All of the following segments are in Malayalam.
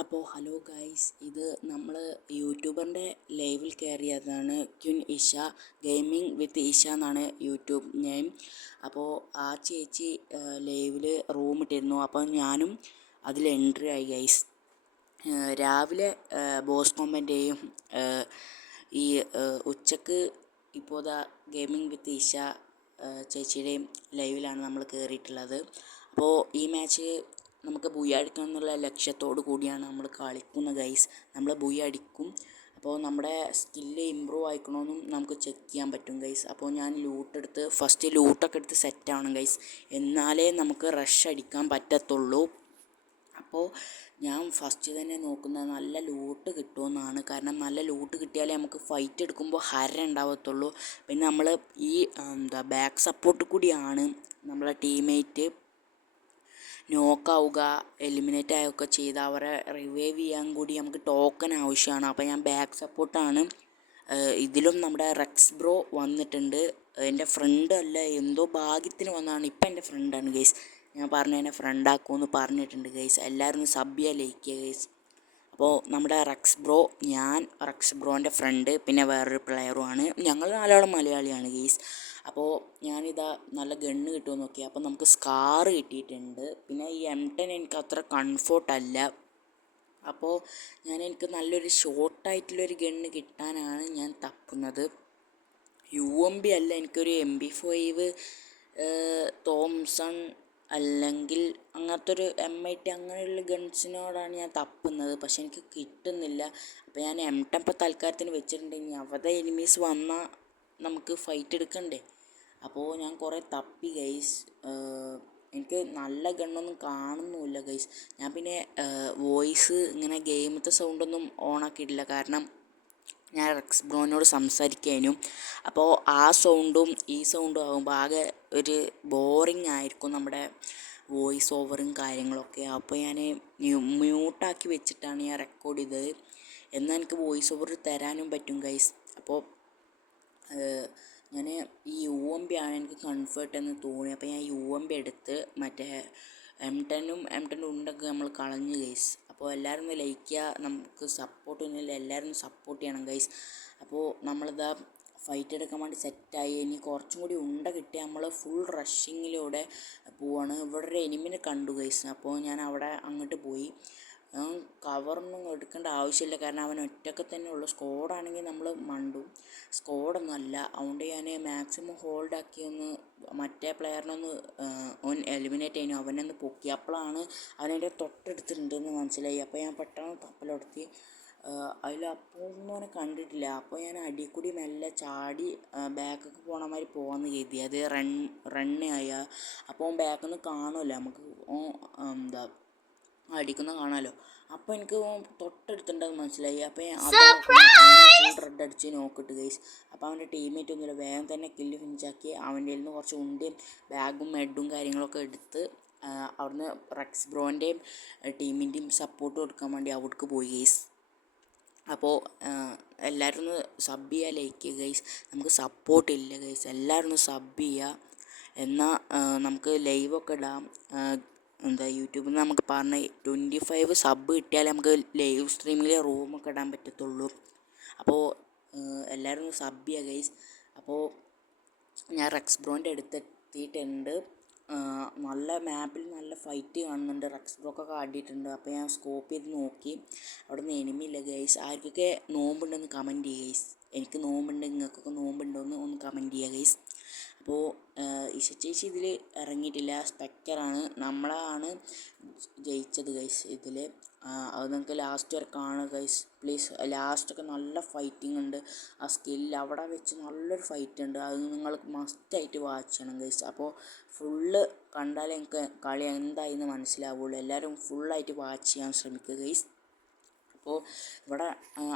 അപ്പോൾ ഹലോ ഗൈസ്, ഇത് നമ്മൾ യൂട്യൂബറിൻ്റെ ലൈവിൽ കയറിയതാണ്. Queen Isha gaming with Isha എന്നാണ് യൂട്യൂബ് നെയിം. അപ്പോൾ ആ ചേച്ചി ലൈവിൽ റൂം ഇട്ടിരുന്നു. അപ്പോൾ ഞാനും അതിൽ എൻട്രി ആയി ഗൈസ്. രാവിലെ ബോസ് കോമ്പൻ്റെയും ഈ ഉച്ചക്ക് ഇപ്പോൾ ദാ ഗെയിമിംഗ് വിത്ത് ഇഷ ചേച്ചിയുടെയും ലൈവിലാണ് നമ്മൾ കയറിയിട്ടുള്ളത്. അപ്പോൾ ഈ മാച്ച് നമുക്ക് ബുയ അടിക്കണം എന്നുള്ള ലക്ഷ്യത്തോടു കൂടിയാണ് നമ്മൾ കളിക്കുന്നത് ഗൈസ്. നമ്മൾ ബുയ അടിക്കും. അപ്പോൾ നമ്മുടെ സ്കില്ല് ഇമ്പ്രൂവ് ആയിക്കണമെന്നും നമുക്ക് ചെക്ക് ചെയ്യാൻ പറ്റും ഗൈസ്. അപ്പോൾ ഞാൻ ഫസ്റ്റ് ലൂട്ടൊക്കെ എടുത്ത് സെറ്റ് ആവണം ഗൈസ്, എന്നാലേ നമുക്ക് റഷ് അടിക്കാൻ പറ്റത്തുള്ളൂ. അപ്പോൾ ഞാൻ ഫസ്റ്റ് തന്നെ നോക്കുന്നത് നല്ല ലൂട്ട് കിട്ടുമെന്നാണ്. കാരണം നല്ല ലൂട്ട് കിട്ടിയാലേ നമുക്ക് ഫൈറ്റ് എടുക്കുമ്പോൾ ഉണ്ടാവത്തുള്ളൂ. പിന്നെ നമ്മൾ ഈ ബാക്ക് സപ്പോർട്ട് കൂടിയാണ് നമ്മളെ ടീംമേറ്റ് നോക്കാവുക, എലിമിനേറ്റ് ആവുകയൊക്കെ ചെയ്ത് അവരെ റിവൈവ് ചെയ്യാൻ കൂടി നമുക്ക് ടോക്കൺ ആവശ്യമാണ്. അപ്പോൾ ഞാൻ ബാക്ക് സപ്പോർട്ടാണ്. ഇതിലും നമ്മുടെ റെക്സ് ബ്രോ വന്നിട്ടുണ്ട്. എൻ്റെ ഫ്രണ്ട് അല്ല, എന്തോ ഭാഗ്യത്തിന് വന്നതാണ്. ഇപ്പം എൻ്റെ ഫ്രണ്ടാണ് ഗൈസ്. ഞാൻ പറഞ്ഞു എന്നെ ഫ്രണ്ടാക്കുമെന്ന് പറഞ്ഞിട്ടുണ്ട് ഗൈസ്. എല്ലാവരും ഒന്ന് സബ് ചെയ്യാൻ ലൈക്ക് ചെയ്യുക ഗൈസ്. അപ്പോൾ നമ്മുടെ റെക്സ് ബ്രോൻ്റെ ഫ്രണ്ട്, പിന്നെ വേറൊരു പ്ലെയറുമാണ്. ഞങ്ങൾ നാലോളം മലയാളിയാണ് ഗൈസ്. അപ്പോൾ ഞാനിതാ നല്ല ഗണ്ണ് കിട്ടുമെന്ന് നോക്കി. അപ്പോൾ നമുക്ക് സ്കാർ കിട്ടിയിട്ടുണ്ട്. പിന്നെ ഈ M10 എനിക്ക് അത്ര കംഫോർട്ടല്ല. അപ്പോൾ എനിക്ക് നല്ലൊരു ഷോർട്ടായിട്ടുള്ളൊരു ഗണ്ണ് കിട്ടാനാണ് ഞാൻ തപ്പുന്നത്. UMP അല്ല, എനിക്കൊരു MP5 തോംസൺ അല്ലെങ്കിൽ അങ്ങനത്തെ ഒരു MIT അങ്ങനെയുള്ള ഗൺസിനോടാണ് ഞാൻ തപ്പുന്നത്. പക്ഷെ എനിക്ക് കിട്ടുന്നില്ല. അപ്പോൾ ഞാൻ M10 ഇപ്പോൾ തൽക്കാലത്തിന് വെച്ചിട്ടുണ്ട്. ഇനി അവരുടെ എനിമീസ് വന്നാൽ നമുക്ക് ഫൈറ്റ് എടുക്കണ്ടേ. അപ്പോൾ ഞാൻ കുറേ തപ്പി ഗൈസ്. എനിക്ക് നല്ല ഗണ്ണൊന്നും കാണുന്നുമില്ല ഗൈസ്. ഞാൻ പിന്നെ വോയിസ് ഇങ്ങനെ ഗെയിമത്തെ സൗണ്ടൊന്നും ഓണാക്കിയിട്ടില്ല. കാരണം ഞാൻ റെക്സ് ബ്രോനോട് സംസാരിക്കാനും. അപ്പോൾ ആ സൗണ്ടും ഈ സൗണ്ടും ആകുമ്പോൾ ആകെ ഒരു ബോറിങ് ആയിരിക്കും നമ്മുടെ വോയിസ് ഓവറും കാര്യങ്ങളൊക്കെ. അപ്പോൾ ഞാൻ മ്യൂട്ടാക്കി വെച്ചിട്ടാണ് ഞാൻ റെക്കോർഡ് ചെയ്തത്. എന്നാൽ എനിക്ക് വോയിസ് ഓവർ തരാനും പറ്റും ഗൈസ്. അപ്പോൾ ഞാൻ ഈ UMP ആണ് എനിക്ക് കംഫർട്ട് എന്ന് തോന്നി. അപ്പോൾ ഞാൻ UMP എടുത്ത് മറ്റേ M10 ഉണ്ടൊക്കെ നമ്മൾ കളഞ്ഞ് ഗൈസ്. അപ്പോൾ എല്ലാവരും ഒന്ന് ലൈക്ക് ചെയ്യുക. നമുക്ക് സപ്പോർട്ട് ഒന്നുമില്ല, എല്ലാവരും ഒന്ന് സപ്പോർട്ട് ചെയ്യണം ഗൈസ്. അപ്പോൾ നമ്മളിതാ ഫൈറ്റ് എടുക്കാൻ വേണ്ടി സെറ്റായി. ഇനി കുറച്ചും കൂടി ഉണ്ട കിട്ടി നമ്മൾ ഫുൾ റഷിങ്ങിലൂടെ പോവാണ്. ഇവിടെ ഒരു എനിമിനെ കണ്ടു ഗൈസ്. അപ്പോൾ ഞാൻ അവിടെ അങ്ങോട്ട് പോയി. കവറൊന്നും എടുക്കേണ്ട ആവശ്യമില്ല, കാരണം അവൻ ഒറ്റയ്ക്ക് തന്നെ ഉള്ളു. സ്ക്വാഡാണെങ്കിൽ നമ്മൾ മണ്ടും. സ്ക്വാഡൊന്നും അല്ല, അതുകൊണ്ട് ഞാൻ മാക്സിമം ഹോൾഡാക്കി ഒന്ന് മറ്റേ പ്ലെയറിനൊന്ന് എലിമിനേറ്റ് ചെയ്യുന്നു. അവനൊന്ന് പൊക്കി. അപ്പോഴാണ് അവനെൻ്റെ തൊട്ടടുത്തുണ്ടെന്ന് മനസ്സിലായി. അപ്പോൾ ഞാൻ പെട്ടെന്ന് തപ്പലെടുത്തി. അതിലപ്പോഴൊന്നും അവനെ കണ്ടിട്ടില്ല. അപ്പോൾ ഞാൻ അടിയിൽ കൂടി മെല്ലെ ചാടി ബാക്കൊക്കെ പോകണ മാതിരി പോകാമെന്ന് കരുതി. അത് റണ്ണായ അപ്പോൾ ബാക്കിൽ നിന്ന് കാണുമല്ലോ നമുക്ക്, അടിക്കുന്ന കാണാമല്ലോ. അപ്പോൾ എനിക്ക് തൊട്ടടുത്തുണ്ടെന്ന് മനസ്സിലായി. അപ്പോൾ ഫുൾ റെഡ് അടിച്ച് നോക്കിട്ട് ഗൈസ്. അപ്പോൾ അവൻ്റെ ടീമേറ്റ് ഒന്നുമില്ല, വേഗം തന്നെ കില്ല് ഫിനിഷാക്കി. അവൻ്റെ നിന്ന് കുറച്ച് ഉണ്ടയും ബാഗും മെഡും കാര്യങ്ങളൊക്കെ എടുത്ത് അവിടുന്ന് റെക്സ് ബ്രോൻ്റെയും ടീമിൻ്റെയും സപ്പോർട്ട് കൊടുക്കാൻ വേണ്ടി അവിടേക്ക് പോയി ഗൈസ്. അപ്പോൾ എല്ലാവരും ഒന്ന് സബ് ചെയ്യുക, ലൈക്ക് ചെയ്യുക ഗൈസ്. നമുക്ക് സപ്പോർട്ടില്ല ഗൈസ്, എല്ലാവരും ഒന്ന് സബ് ചെയ്യുക. എന്നാൽ നമുക്ക് ലൈവൊക്കെ ഇടാം. യൂട്യൂബിൽ നിന്ന് നമുക്ക് പറഞ്ഞ 25 സബ് കിട്ടിയാലേ നമുക്ക് ലൈവ് സ്ട്രീമിൽ റൂമൊക്കെ ഇടാൻ പറ്റത്തുള്ളൂ. അപ്പോൾ എല്ലാവരും ഒന്ന് സബ് ചെയ്യുക ഗൈസ്. അപ്പോൾ ഞാൻ റെക്സ് ബ്രോൻ്റെ അടുത്തെത്തിയിട്ടുണ്ട്. നല്ല മാപ്പിൽ നല്ല ഫൈറ്റ് കാണുന്നുണ്ട്. റെക്സ് ബ്രോ ഒക്കെ ആടിയിട്ടുണ്ട്. അപ്പോൾ ഞാൻ സ്കോപ്പ് ചെയ്ത് നോക്കി, അവിടെ നിന്ന് എനിമിയില്ല ഗൈസ്. ആർക്കൊക്കെ നോമ്പുണ്ടെന്ന് കമൻറ്റ് ചെയ്യുക ഗൈസ്. എനിക്ക് നോമ്പുണ്ട്, നിങ്ങൾക്കൊക്കെ നോമ്പുണ്ടോ എന്ന് ഒന്ന് കമൻറ്റ് ചെയ്യുക ഗൈസ്. അപ്പോൾ ഇഷ ചേച്ചി ഇതിൽ ഇറങ്ങിയിട്ടില്ല, സ്പെക്ടറാണ്. നമ്മളാണ് ജയിച്ചത് ഗൈസ് ഇതിൽ. അത് നിങ്ങൾക്ക് ലാസ്റ്റ് വരെ കാണുക ഗൈസ് പ്ലീസ്. ലാസ്റ്റൊക്കെ നല്ല ഫൈറ്റിംഗ് ഉണ്ട്. ആ സ്കില്ല് അവിടെ വെച്ച് നല്ലൊരു ഫൈറ്റ് ഉണ്ട്. അത് നിങ്ങൾ മസ്റ്റായിട്ട് വാച്ച് ചെയ്യണം ഗൈസ്. അപ്പോൾ ഫുള്ള് കണ്ടാലേ എനിക്ക് കളി എന്തായെന്ന് മനസ്സിലാവുള്ളൂ. എല്ലാവരും ഫുള്ളായിട്ട് വാച്ച് ചെയ്യാൻ ശ്രമിക്കുക ഗൈസ്. അപ്പോൾ ഇവിടെ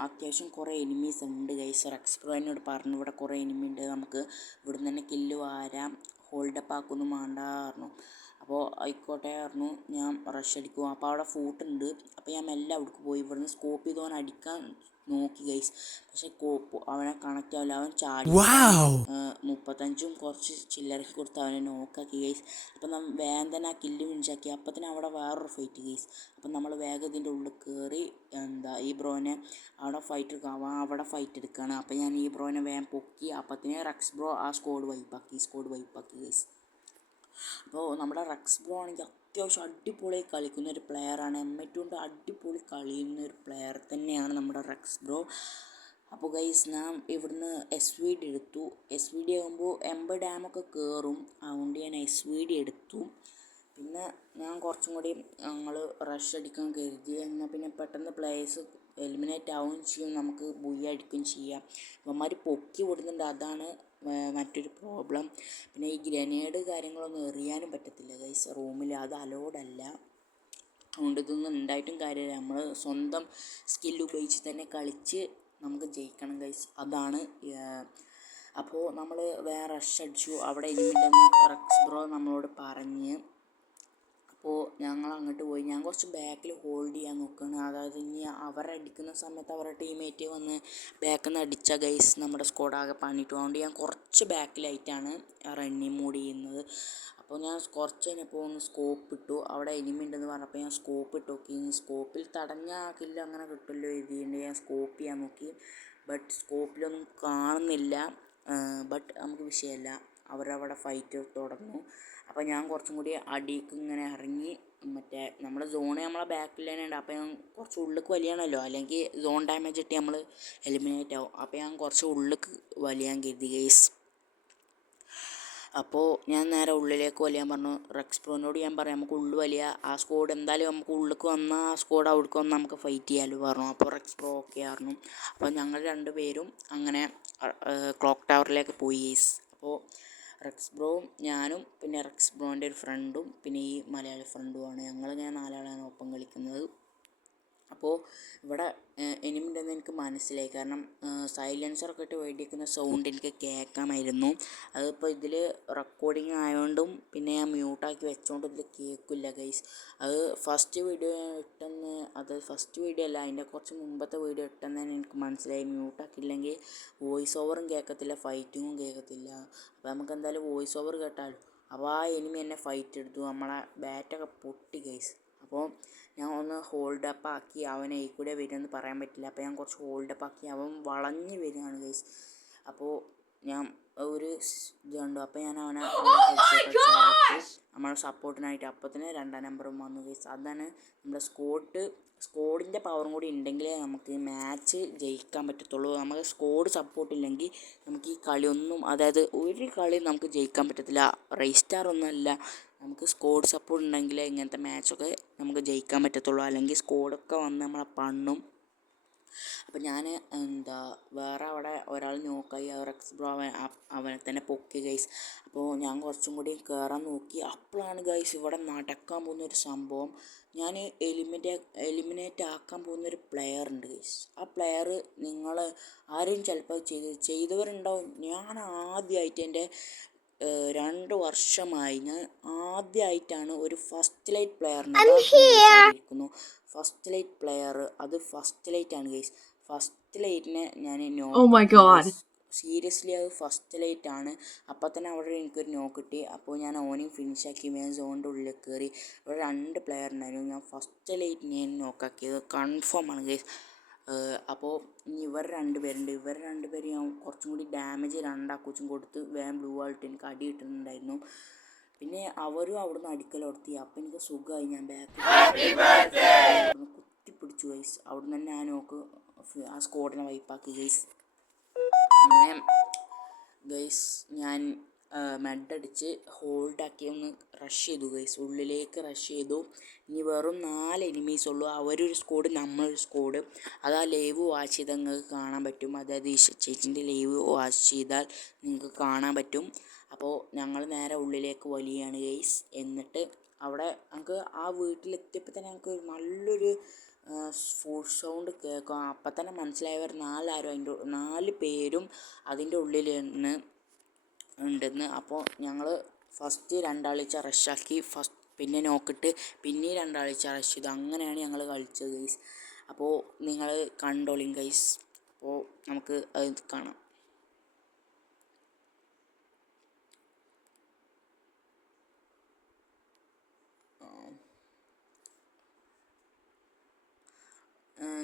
അത്യാവശ്യം കുറേ എനിമീസ് ഉണ്ട് ഗൈസ്. റെക്സ് ബ്രോ എന്നോട് പറഞ്ഞു ഇവിടെ കുറേ എനിമി ഉണ്ട്, നമുക്ക് ഇവിടുന്ന് തന്നെ കില്ല് വാരാം, ഹോൾഡപ്പ് ആക്കൊന്നും വേണ്ട പറഞ്ഞു. അപ്പോൾ ആയിക്കോട്ടെ പറഞ്ഞു. ഞാൻ റഷ് അടിക്കും. അപ്പോൾ അവിടെ ഫൂട്ടുണ്ട്. അപ്പോൾ ഞാൻ മെല്ലെ അവിടേക്ക് പോയി. ഇവിടുന്ന് സ്കോപ്പ് ചെയ്തവൻ അടിക്കാൻ നോക്കി ഗൈസ്. പക്ഷെ അവനെ കണക്റ്റ് ആവില്ല. അവൻ ചാടി 35 കുറച്ച് ചില്ലറയ്ക്ക് കൊടുത്ത് അവനെ നോക്കാക്കി ഗൈസ്. അപ്പം നമ്മൾ വേഗം തന്നെ ആ കില്ല് ഫിനിഷാക്കി. അപ്പം തന്നെ അവിടെ വേറൊരു ഫൈറ്റ് ഗൈസ്. അപ്പം നമ്മൾ വേഗം ഇതിൻ്റെ ഉള്ളിൽ കയറി ഈ ബ്രോനെ അവിടെ ഫൈറ്റ് എടുക്കുക. അവൻ അവിടെ ഫൈറ്റ് എടുക്കുകയാണ്. അപ്പം ഞാൻ ഈ ബ്രോനെ വേഗം പൊക്കി. അപ്പത്തിന് റെക്സ് ബ്രോ ആ സ്കോഡ് വൈപ്പാക്കി ഗൈസ്. അപ്പോൾ നമ്മുടെ റെക്സ് ബ്രോ ആണെങ്കിൽ അത്യാവശ്യം അടിപൊളി കളിക്കുന്ന ഒരു പ്ലെയറാണ്. M2 കൊണ്ട് അടിപൊളി കളിയുന്ന ഒരു പ്ലെയർ തന്നെയാണ് നമ്മുടെ റെക്സ് ബ്രോ. അപ്പോൾ ഗൈസ് ഞാൻ ഇവിടുന്ന് SVD എടുത്തു. SVD ആകുമ്പോൾ 80 ഡാമൊക്കെ കയറും. അതുകൊണ്ട് ഞാൻ SVD എടുത്തു. പിന്നെ ഞാൻ കുറച്ചും കൂടി ഞങ്ങൾ റഷ് അടിക്കാൻ കരുതി. എന്നാൽ പിന്നെ പെട്ടെന്ന് പ്ലേയേഴ്സ് എലിമിനേറ്റ് ആവുകയും ചെയ്യും, നമുക്ക് ബുയ്യ അടിക്കുകയും ചെയ്യാം. അവന്മാർ പൊക്കി വിടുന്നുണ്ട്, അതാണ് മറ്റൊരു പ്രോബ്ലം. പിന്നെ ഈ ഗ്രനേഡ് കാര്യങ്ങളൊന്നും എറിയാനും പറ്റത്തില്ല ഗൈസ് റൂമിൽ, അത് അലോഡല്ല. അതുകൊണ്ട് ഇതൊന്നും ഉണ്ടായിട്ടും കാര്യമില്ല. നമ്മൾ സ്വന്തം സ്കില്ല് ഉപയോഗിച്ച് തന്നെ കളിച്ച് നമുക്ക് ജയിക്കണം ഗൈസ്, അതാണ്. അപ്പോൾ നമ്മൾ വേറെ റഷ് അടിച്ചു. അവിടെ എനിമിണ്ടെന്ന് റെക്സ് ബ്രോ നമ്മളോട് പറഞ്ഞ്. അപ്പോൾ ഞങ്ങൾ അങ്ങോട്ട് പോയി. ഞാൻ കുറച്ച് ബാക്കിൽ ഹോൾഡ് ചെയ്യാൻ നോക്കുകയാണ്. അതായത് ഇനി അവരടിക്കുന്ന സമയത്ത് അവരുടെ ടീമേറ്റ് വന്ന് ബാക്കിൽ നിന്ന് അടിച്ച ഗൈസ് നമ്മുടെ സ്ക്വാഡാകെ പണിയിട്ടു. അതുകൊണ്ട് ഞാൻ കുറച്ച് ബാക്കിലായിട്ടാണ് റണ്ണിങ് മൂഡ് ചെയ്യുന്നത്. അപ്പോൾ ഞാൻ കുറച്ച് കഴിഞ്ഞപ്പോൾ ഒന്ന് സ്കോപ്പ് ഇട്ടു. അവിടെ എനിമി ഉണ്ടെന്ന് പറഞ്ഞപ്പോൾ ഞാൻ സ്കോപ്പ് ഇട്ട് നോക്കി. സ്കോപ്പിൽ തടഞ്ഞ കില്ല അങ്ങനെ കിട്ടുമല്ലോ എഴുതിയുണ്ട്. ഞാൻ സ്കോപ്പ് ചെയ്യാൻ നോക്കി. ബട്ട് സ്കോപ്പിലൊന്നും കാണുന്നില്ല. ബട്ട് നമുക്ക് വിഷയമല്ല, അവരവിടെ ഫൈറ്റ് തുടർന്നു. അപ്പോൾ ഞാൻ കുറച്ചും കൂടി അടിക്ക് ഇങ്ങനെ ഇറങ്ങി. മറ്റേ നമ്മുടെ സോണ് നമ്മളെ ബാക്കിൽ തന്നെ ഉണ്ട്. അപ്പോൾ ഞാൻ കുറച്ച് ഉള്ളിലേക്ക് വലിയണമല്ലോ, അല്ലെങ്കിൽ സോൺ ഡാമേജ് ഇട്ട് നമ്മൾ എലിമിനേറ്റ് ആവും. അപ്പോൾ ഞാൻ കുറച്ച് ഉള്ളിലേക്ക് വലിയാൻ കരുതി ഗൈസ്. അപ്പോൾ ഞാൻ നേരെ ഉള്ളിലേക്ക് വലിയാൻ പറഞ്ഞു. റെക്സ് ബ്രോനോട് ഞാൻ പറയാം നമുക്ക് ഉള്ളിൽ വലിയ, ആ സ്കോഡ് എന്തായാലും നമുക്ക് ഉള്ളിലേക്ക് വന്നാൽ ആ സ്കോഡ് അവിടേക്ക് വന്നാൽ നമുക്ക് ഫൈറ്റ് ചെയ്യാമല്ലോ പറഞ്ഞു. അപ്പോൾ റെക്സ് ബ്രോ ഓക്കെ ആയിരുന്നു. അപ്പോൾ ഞങ്ങൾ രണ്ടുപേരും അങ്ങനെ ക്ലോക്ക് ടവറിലേക്ക് പോയി ഗൈസ്. അപ്പോൾ റെക്സ് ബ്രോവും ഞാനും പിന്നെ റെക്സ് ബ്രോൻ്റെ ഒരു ഫ്രണ്ടും പിന്നെ ഈ മലയാളി ഫ്രണ്ടുമാണ്. ഞങ്ങളിങ്ങനെ 4 ആളാണ് ഒപ്പം കളിക്കുന്നത്. അപ്പോൾ ഇവിടെ എനിമിണ്ടെന്ന് എനിക്ക് മനസ്സിലായി. കാരണം സൈലൻസറൊക്കെ ഇട്ട് വെടിക്കുന്ന സൗണ്ട് എനിക്ക് കേൾക്കാമായിരുന്നു. അതിപ്പോൾ ഇതിൽ റെക്കോർഡിങ് ആയതുകൊണ്ടും പിന്നെ ഞാൻ മ്യൂട്ടാക്കി വെച്ചുകൊണ്ടും ഇതിൽ കേൾക്കില്ല ഗൈസ്. അത് ഫസ്റ്റ് വീഡിയോ ഇട്ടെന്ന്, അത് ഫസ്റ്റ് വീഡിയോ അല്ല, അതിൻ്റെ കുറച്ച് മുമ്പത്തെ വീഡിയോ ഇട്ടെന്ന് എനിക്ക് മനസ്സിലായി. മ്യൂട്ടാക്കിയില്ലെങ്കിൽ വോയിസ് ഓവറും കേൾക്കത്തില്ല, ഫൈറ്റിങ്ങും കേൾക്കത്തില്ല. അപ്പോൾ നമുക്ക് എന്തായാലും വോയിസ് ഓവർ കേട്ടാൽ. അപ്പോൾ ആ എനിമി എന്നെ ഫൈറ്റ് എടുത്തു, നമ്മളെ ബാറ്റൊക്കെ പൊട്ടി ഗൈസ്. അപ്പോൾ ഞാൻ ഒന്ന് ഹോൾഡപ്പ് ആക്കി. അവനെ ഈ കൂടെ വരുമെന്ന് പറയാൻ പറ്റില്ല. അപ്പോൾ ഞാൻ കുറച്ച് ഹോൾഡപ്പ് ആക്കി. അവൻ വളഞ്ഞ് വരികയാണ് ഗൈസ്. അപ്പോൾ ഞാൻ ഒരു ഇത് കണ്ടു. അപ്പോൾ ഞാൻ അവനെ നമ്മളെ സപ്പോർട്ടിനായിട്ട് അപ്പത്തിന് 2ാം നമ്പറും വന്നു ഗൈസ്. അതാണ് നമ്മുടെ സ്കോഡിൻ്റെ പവറും കൂടി ഉണ്ടെങ്കിലേ നമുക്ക് മാച്ച് ജയിക്കാൻ പറ്റത്തുള്ളൂ. നമുക്ക് സ്കോഡ് സപ്പോർട്ട് ഇല്ലെങ്കിൽ നമുക്ക് ഈ കളിയൊന്നും, അതായത് ഒരു കളി നമുക്ക് ജയിക്കാൻ പറ്റത്തില്ല. റേസ്റ്റാർ ഒന്നുമല്ല, നമുക്ക് സ്കോഡ് സപ്പോർട്ട് ഉണ്ടെങ്കിലേ ഇങ്ങനത്തെ മാച്ചൊക്കെ നമുക്ക് ജയിക്കാൻ പറ്റത്തുള്ളൂ. അല്ലെങ്കിൽ സ്കോഡൊക്കെ വന്ന് നമ്മളെ പണ്ണും. അപ്പം ഞാൻ വേറെ അവിടെ ഒരാൾ നോക്കായി. റെക്സ് ബ്രോ അവനെ തന്നെ പൊക്കി ഗൈസ്. അപ്പോൾ ഞാൻ കുറച്ചും കൂടി കയറാൻ നോക്കി. അപ്പോഴാണ് ഗൈസ് ഇവിടെ നടക്കാൻ പോകുന്നൊരു സംഭവം. ഞാൻ എലിമിനേറ്റ് ആക്കാൻ പോകുന്നൊരു പ്ലെയർ ഉണ്ട് ഗൈസ്. ആ പ്ലെയർ നിങ്ങൾ ആരും ചിലപ്പോൾ ചെയ്തവരുണ്ടാവും. ഞാൻ ആദ്യമായിട്ട് എൻ്റെ 2 വർഷമായി ഞാൻ ആദ്യമായിട്ടാണ് ഒരു ഫസ്റ്റ് ലൈറ്റ് പ്ലെയറിനെ ഇരിക്കുന്നു. ഫസ്റ്റ് ലൈറ്റ് പ്ലെയർ, അത് ഫസ്റ്റ് ലൈറ്റ് ആണ് ഗൈസ്. ഫസ്റ്റ് ലൈറ്റിനെ ഞാൻ സീരിയസ്ലി അത് ഫസ്റ്റ് ലൈറ്റ് ആണ്. അപ്പോൾ തന്നെ അവിടെ എനിക്കൊരു നോക്ക് കിട്ടി. അപ്പോൾ ഞാൻ ഓനെയും ഫിനിഷാക്കി വേഗം സോണിൻ്റെ ഉള്ളിൽ കയറി. ഇവിടെ 2 പ്ലെയർ ഉണ്ടായിരുന്നു. ഞാൻ ഫസ്റ്റ് ലൈറ്റിനെ നോക്കാക്കിയത് കൺഫേം ആണ് ഗൈസ്. അപ്പോൾ ഇനി ഇവർ 2 പേരുണ്ട്. ഇവർ 2 പേര് ഞാൻ കുറച്ചും കൂടി ഡാമേജ് 2 ആക്കുച്ചും കൊടുത്ത് വേഗം ബ്ലൂ ആയിട്ട് എനിക്ക് അടി കിട്ടുന്നുണ്ടായിരുന്നു. പിന്നെ അവരും അവിടുന്ന് അടിക്കലോർത്തി. അപ്പോൾ എനിക്ക് സുഖമായി. ഞാൻ ബാക്ക് കുത്തിപ്പിടിച്ചു ഗൈസ്. അവിടുന്ന് തന്നെ ഞാൻ ആ സ്കോഡിനെ വൈപ്പാക്കി ഗൈസ്. അങ്ങനെ ഗൈസ് ഞാൻ മെഡടിച്ച് ഹോൾഡാക്കി ഒന്ന് റഷ് ചെയ്തു ഗൈസ്. ഉള്ളിലേക്ക് റഷ് ചെയ്തു. ഇനി വെറും 4 എനിമീസ് ഉള്ളൂ. അവരൊരു സ്കോഡ്, നമ്മളൊരു സ്കോഡ്. അത് ആ ലൈവ് വാച്ച് ചെയ്താൽ നിങ്ങൾക്ക് കാണാൻ പറ്റും. അതായത് ഈ ചേച്ചിൻ്റെ ലൈവ് വാച്ച് ചെയ്താൽ നിങ്ങൾക്ക് കാണാൻ പറ്റും. അപ്പോൾ ഞങ്ങൾ നേരെ ഉള്ളിലേക്ക് വലിയാണ് ഗൈസ്. എന്നിട്ട് അവിടെ നമുക്ക് ആ വീട്ടിലെത്തിയപ്പോൾ തന്നെ ഞങ്ങൾക്ക് നല്ലൊരു ഫുഡ് സൗണ്ട് കേൾക്കാം. അപ്പം തന്നെ മനസ്സിലായവർ 4 പേരും അതിൻ്റെ ഉള്ളിൽ ഉണ്ടെന്ന്. അപ്പോൾ ഞങ്ങൾ ഫസ്റ്റ് രണ്ടാളിച്ച റഷാക്കി പിന്നെ നോക്കിട്ട് പിന്നെ രണ്ടാളിച്ച റഷ് ചെയ്തു. അങ്ങനെയാണ് ഞങ്ങൾ കളിച്ചത് ഗൈസ്. അപ്പോൾ നിങ്ങൾ കണ്ടോളിൻ ഗൈസ്. അപ്പോൾ നമുക്ക് അത് കാണാം.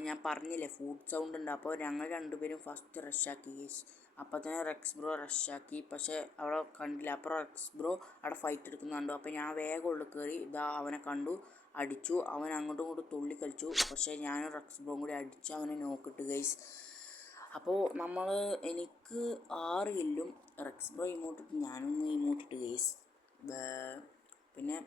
ഞാൻ പറഞ്ഞില്ലേ ഫുഡ് സൗണ്ട് ഉണ്ട്. അപ്പോൾ ഞങ്ങൾ രണ്ടുപേരും ഫസ്റ്റ് റഷാക്കി ഗൈസ്. അപ്പോൾ തന്നെ റെക്സ് ബ്രോ റഷാക്കി. പക്ഷേ അവിടെ കണ്ടില്ല. അപ്പോൾ റെക്സ് ബ്രോ അവിടെ ഫൈറ്റ് എടുക്കുന്ന കണ്ടു. അപ്പോൾ ഞാൻ വേഗം ഉള്ളിൽ കയറി അവനെ കണ്ടു, അടിച്ചു. അവൻ അങ്ങോട്ടും ഇങ്ങോട്ടും തുള്ളി കളിച്ചു. പക്ഷേ ഞാനും റെക്സ് ബ്രോയും കൂടി അടിച്ച് അവനെ നോക്കിട്ട് ഗൈസ്. അപ്പോൾ എനിക്ക് 6 കില്ലും റെക്സ് ബ്രോ ഇമോട്ടിട്ട് ഞാനൊന്ന് ഇമോട്ടിട്ട് ഗൈസ്. പിന്നെ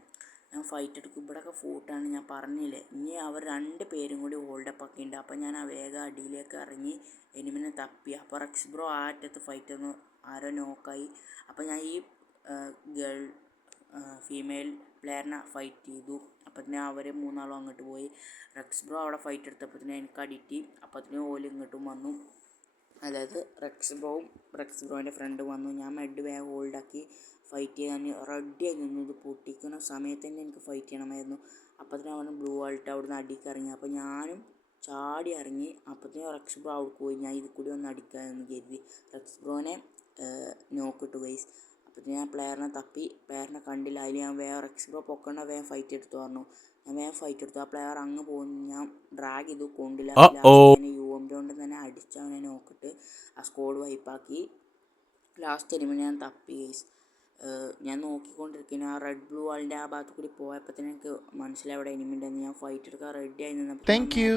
ഞാൻ ഫൈറ്റ് എടുക്കും. ഇവിടെയൊക്കെ ഫൂട്ടാണ് ഞാൻ പറഞ്ഞില്ലേ. ഇനി അവർ 2 പേരും കൂടി ഹോൾഡപ്പ് ഒക്കെ ഉണ്ട്. അപ്പോൾ ഞാൻ വേഗം അടിയിലേക്ക് ഇറങ്ങി എനിമിനെ തപ്പി. അപ്പോൾ റെക്സ് ബ്രോ ആ അറ്റത്ത് ഫൈറ്റ് ഒന്ന് ആരോ നോക്കായി. അപ്പോൾ ഞാൻ ഈ ഫീമെയിൽ പ്ലെയറിനെ ഫൈറ്റ് ചെയ്തു. അപ്പത്തിന് അവർ 3 അങ്ങോട്ട് പോയി. റെക്സ് ബ്രോ അവിടെ ഫൈറ്റ് എടുത്തപ്പത്തിന് എനിക്ക് അടിറ്റി. അപ്പത്തിന് ഓല് ഇങ്ങോട്ടും വന്നു. അതായത് റെക്സ് ബ്രോൻ്റെ ഫ്രണ്ട് വന്നു. ഞാൻ മെഡ് വേഗം ഹോൾഡാക്കി ഫൈറ്റ് ചെയ്യാൻ റെഡിയായി നിന്നു. ഇത് പൊട്ടിക്കുന്ന സമയത്ത് തന്നെ എനിക്ക് ഫൈറ്റ് ചെയ്യണമായിരുന്നു. അപ്പത്തിന് അവൻ ബ്ലൂ ആൾട്ട് അവിടുന്ന് അടിക്ക് ഇറങ്ങി. അപ്പോൾ ഞാനും ചാടി ഇറങ്ങി. അപ്പത്തിന് റെക്സ് ബ്രോ അവിടെ പോയി. ഞാൻ ഇത് കൂടി ഒന്ന് അടിക്കാമെന്ന് കരുതി. റെക്സ് ബ്രോനെ നോക്കിട്ടു ഗൈസ്. അപ്പത്തിന് ഞാൻ പ്ലെയറിനെ തപ്പി. പ്ലെയറിനെ കണ്ടില്ല. അതിൽ ഞാൻ വേഗം റെക്സ് ബ്രോ പൊക്കണ്ട വേഗം ഫൈറ്റ് എടുത്തു പറഞ്ഞു. ഞാൻ വേഗം ഫൈറ്റ് എടുത്തു. ആ പ്ലെയർ അങ്ങ് പോകുന്നു. ഞാൻ ഡ്രാഗ് ചെയ്തു, കൊണ്ടില്ല. ലാസ്റ്റ് ഞാൻ UMP കൊണ്ട് തന്നെ അടിച്ചവനെ നോക്കിട്ട് ആ സ്കോഡ് വൈപ്പാക്കി. ലാസ്റ്റ് എനിമിനെ ഞാൻ തപ്പി ഗൈസ്. ഞാൻ നോക്കിക്കൊണ്ടിരിക്കുന്നു. ആ റെഡ് ബ്ലൂ വാളിൻ്റെ ആ ഭാഗത്ത് കൂടി പോയപ്പോഴത്തേന് എനിക്ക് മനസ്സിലായി അവിടെ എനിമിണ്ടെന്ന്. ഞാൻ ഫൈറ്റ് എടുക്കാൻ റെഡി ആയി നിന്നപ്പോൾ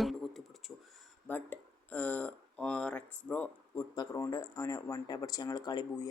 കൊണ്ട് കുത്തിപ്പിടിച്ചു. But Rex bro woodpecker കൊണ്ട് അവനെ 1 ടാപ്പ് അടിച്ച് ഞങ്ങൾ കളി പോയി.